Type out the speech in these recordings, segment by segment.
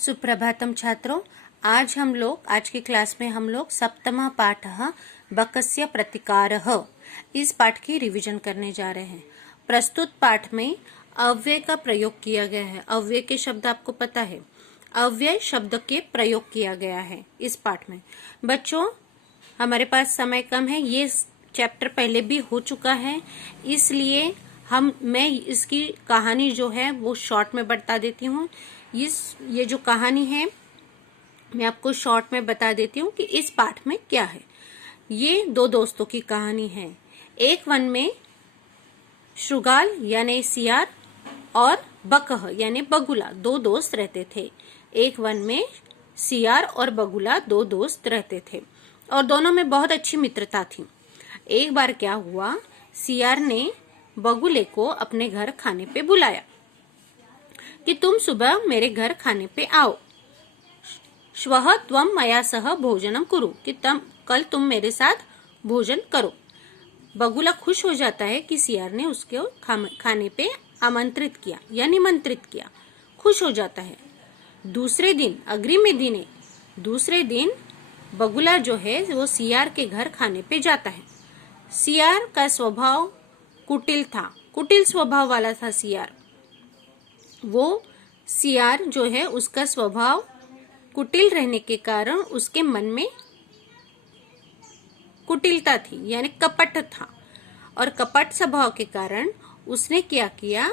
सुप्रभातम छात्रों। आज की क्लास में हम लोग सप्तमः पाठः बकस्य प्रतिकारः इस पाठ की रिवीजन करने जा रहे हैं। प्रस्तुत पाठ में अव्यय का प्रयोग किया गया है। अव्यय के शब्द आपको पता है, अव्यय शब्द के प्रयोग किया गया है इस पाठ में। बच्चों, हमारे पास समय कम है, ये चैप्टर पहले भी हो चुका है, इसलिए मैं इसकी कहानी जो है वो शॉर्ट में बता देती हूँ। ये जो कहानी है मैं आपको शॉर्ट में बता देती हूँ कि इस पाठ में क्या है। ये दो दोस्तों की कहानी है। एक वन में श्रुगाल यानी सियार और बकह यानी बगुला दो दोस्त रहते थे। एक वन में सियार और बगुला दो दोस्त रहते थे और दोनों में बहुत अच्छी मित्रता थी। एक बार क्या हुआ, सियार ने बगुले को अपने घर खाने पे बुलाया कि तुम सुबह मेरे घर खाने पे आओ। श्वः त्वं मया सह भोजनम कुरु, कि कल तुम मेरे साथ भोजन करो। बगुला खुश हो जाता है कि सियार ने उसको खाने पे आमंत्रित किया या निमंत्रित किया, खुश हो जाता है। दूसरे दिन बगुला जो है वो सियार के घर खाने पे जाता है। सियार का स्वभाव कुटिल स्वभाव वाला था सियार। वो सियार जो है उसका स्वभाव कुटिल रहने के कारण उसके मन में कुटिलता थी यानी कपट था, और कपट स्वभाव के कारण उसने क्या किया,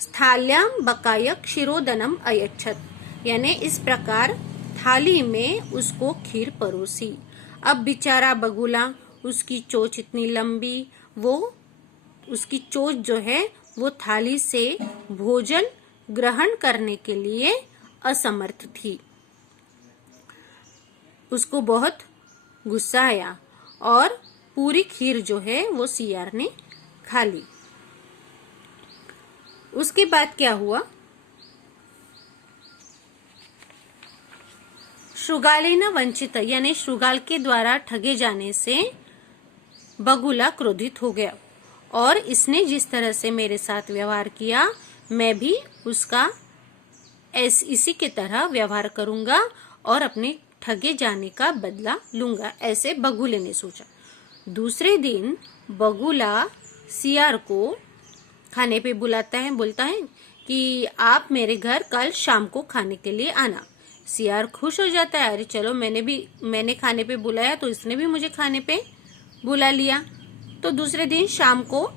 स्थाल्याम बकाय क्षीरोदनम अयच्छत, यानी इस प्रकार थाली में उसको खीर परोसी। अब बेचारा बगुला, उसकी चोंच इतनी लंबी, वो उसकी चोंच जो है वो थाली से भोजन ग्रहण करने के लिए असमर्थ थी। उसको बहुत गुस्सा आया और पूरी खीर जो है वो सियार ने खा ली। उसके बाद क्या हुआ, श्रुगालेन वंचित यानी श्रुगाल के द्वारा ठगे जाने से बगुला क्रोधित हो गया और इसने जिस तरह से मेरे साथ व्यवहार किया मैं भी उसका इसी के तरह व्यवहार करूंगा और अपने ठगे जाने का बदला लूंगा, ऐसे बगुले ने सोचा। दूसरे दिन बगुला सियार को खाने पे बुलाता है, बोलता है कि आप मेरे घर कल शाम को खाने के लिए आना। सियार खुश हो जाता है, अरे चलो मैंने खाने पे बुलाया तो इसने भी मुझे खाने पे बुला लिया। तो दूसरे दिन शाम को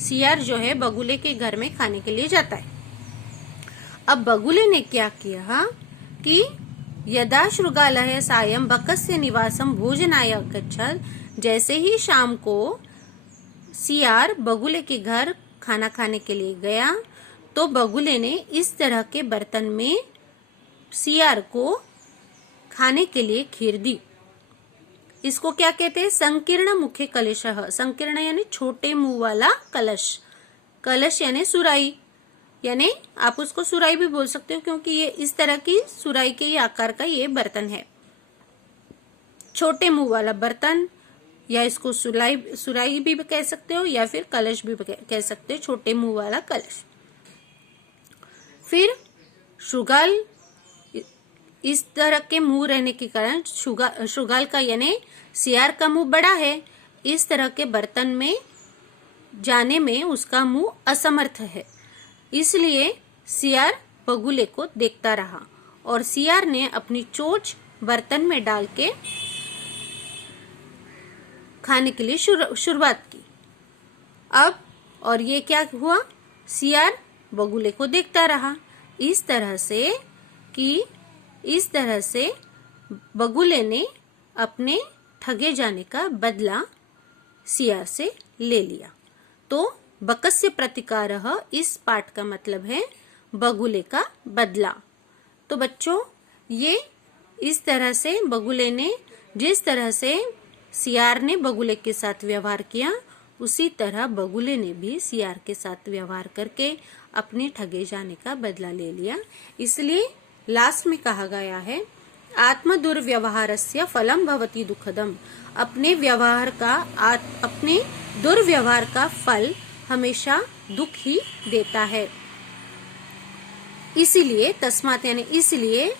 सियार जो है बगुले के घर में खाने के लिए जाता है। अब बगुले ने क्या किया कि यदा श्रुगालः सायं बकस्य निवासम भोजनाय गच्छत्, जैसे ही शाम को सियार बगुले के घर खाना खाने के लिए गया तो बगुले ने इस तरह के बर्तन में सियार को खाने के लिए खीर दी। इसको क्या कहते हैं, संकीर्ण मुखे कलशः। संकीर्ण यानी छोटे मुंह वाला कलश, कलश यानी सुराई, यानी आप उसको सुराई भी बोल सकते हो क्योंकि ये इस तरह की सुराई के ये आकार का ये बर्तन है। छोटे मुंह वाला बर्तन, या इसको सुराई भी कह सकते हो या फिर कलश भी कह सकते हो, छोटे मुंह वाला कलश। फिर श्रुगाल, इस तरह के मुंह रहने के कारण श्रुगाल का यानी सियार का मुंह बड़ा है, इस तरह के बर्तन में जाने में उसका मुंह असमर्थ है, इसलिए सियार बगुले को देखता रहा और सियार ने अपनी चोंच बर्तन में डाल के खाने के लिए शुरुआत की। अब और ये क्या हुआ, सियार बगुले को देखता रहा इस तरह से बगुले ने अपने ठगे जाने का बदला सियार से ले लिया। तो बकस्य प्रतिकारः इस पाठ का मतलब है बगुले का बदला। तो बच्चों, ये इस तरह से बगुले ने, जिस तरह से सियार ने बगुले के साथ व्यवहार किया उसी तरह बगुले ने भी सियार के साथ व्यवहार करके अपने ठगे जाने का बदला ले लिया। इसलिए लास्ट में कहा गया है, आत्म दुर्व्यवहारस्य फलम भवति दुःखदम। अपने दुर्व्यवहार का फल हमेशा दुख ही देता है। इसीलिए तस्मात यानी इसलिए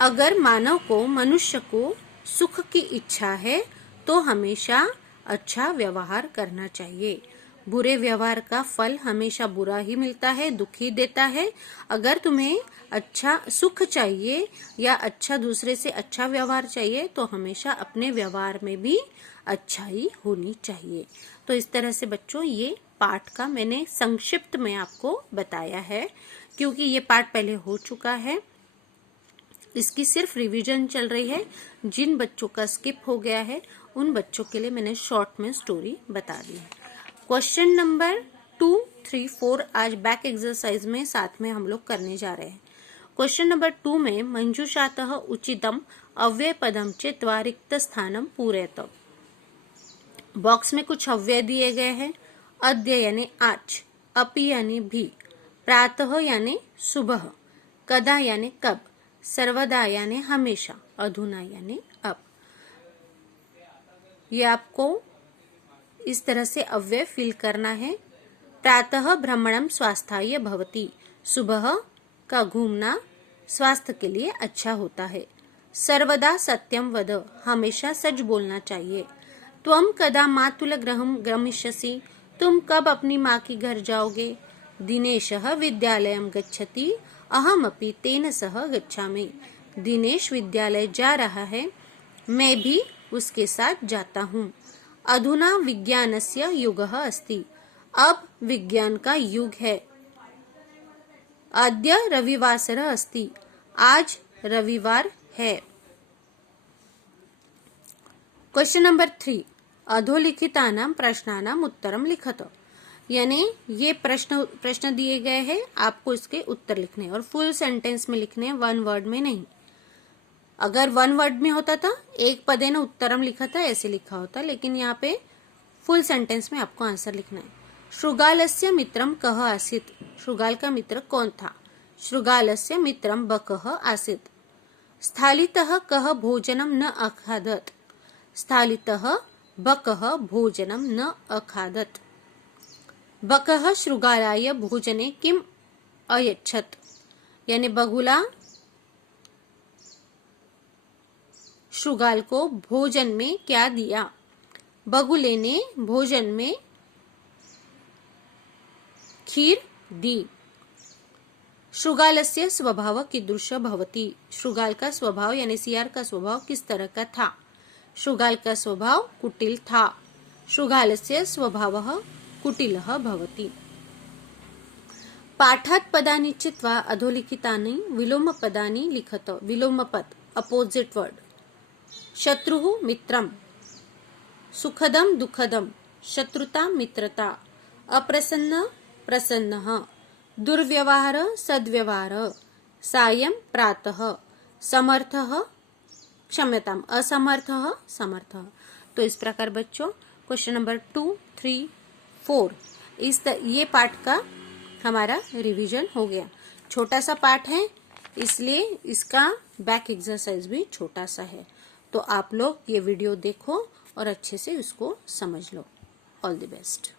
अगर मानव को मनुष्य को सुख की इच्छा है तो हमेशा अच्छा व्यवहार करना चाहिए। बुरे व्यवहार का फल हमेशा बुरा ही मिलता है, दुखी देता है। अगर तुम्हें अच्छा सुख चाहिए या अच्छा दूसरे से अच्छा व्यवहार चाहिए तो हमेशा अपने व्यवहार में भी अच्छाई होनी चाहिए। तो इस तरह से बच्चों ये पाठ का मैंने संक्षिप्त में आपको बताया है, क्योंकि ये पाठ पहले हो चुका है, इसकी सिर्फ रिवीजन चल रही है। जिन बच्चों का स्किप हो गया है उन बच्चों के लिए मैंने शॉर्ट में स्टोरी बता दी है। क्वेश्चन नंबर 2, 3, 4 आज बैक एक्सरसाइज में साथ में हम लोग करने जा रहे हैं। क्वेश्चन नंबर 2 में मंजूषातः उचितम अव्यय पदम चित्वा रिक्त स्थानम पूरयत। बॉक्स में कुछ अव्यय दिए गए हैं। अद्य यानी आज, अपि यानी भी, प्रातः यानी सुबह, कदा यानी कब, सर्वदा यानी हमेशा, अधुना यानी अब। ये आपको इस तरह से अव्यय फिल करना है। प्रातः भ्रमणम स्वास्थ्याय भवति, सुबह का घूमना स्वास्थ्य के लिए अच्छा होता है। सर्वदा सत्यम वद, हमेशा सच बोलना चाहिए। त्वम कदा मातुल गृहम गमिष्यसि, तुम कब अपनी माँ के घर जाओगे। दिनेशः विद्यालयम गच्छति, अहमपि तेन सह गच्छामि। दिनेश विद्यालय जा रहा है, मैं भी उसके साथ जाता हूँ। अधुना विज्ञानस्य युगः अस्ति, अब विज्ञान का युग है। अद्य रविवासरः अस्ति, आज रविवार है। क्वेश्चन नंबर 3, अधोलिखितानां प्रश्नानां उत्तरम लिखत। यानी ये प्रश्न दिए गए हैं, आपको इसके उत्तर लिखने और फुल सेंटेंस में लिखने, वन वर्ड में नहीं। अगर वन वर्ड में होता था एक पदेन उत्तरम लिखा था, ऐसे लिखा होता, लेकिन यहाँ पे फुल सेंटेंस में आपको आंसर लिखना है। शृगालस्य मित्रम कः आसीत्, शृगाल का मित्र कौन था। शृगालस्य मित्रम बकः आसीत्। स्थालितः कः भोजनम न अखादत्, स्थालितः बकः भोजनम न अखादत्। बकः शृगालाय भोजने किम अयच्छत्, यानी बगुला शृगाल को भोजन में क्या दिया। बगुले ने भोजन में खीर दी। शृगालस्य स्वभाव कीदृश भवति, शृगाल का स्वभाव यानी सियार का स्वभाव किस तरह का था। शृगाल का स्वभाव कुटिल था। शृगालस्य स्वभावः कुटिलः भवति। पाठात् पदानि चित्वा अधोलिखितानि विलोम पदानि लिखत। विलोम पद अपोजिट वर्ड। शत्रुः मित्रम, सुखदम दुखदम, शत्रुता मित्रता, अप्रसन्न प्रसन्नः, दुर्व्यवहार सद्व्यवहार, सायं प्रातः, समर्थः क्षम्यताम असमर्थः समर्थः। तो इस प्रकार बच्चों क्वेश्चन नंबर 2, 3, 4 ये पाठ का हमारा रिवीजन हो गया। छोटा सा पाठ है इसलिए इसका बैक एक्सरसाइज भी छोटा सा है। तो आप लोग ये वीडियो देखो और अच्छे से इसको समझ लो। All the best.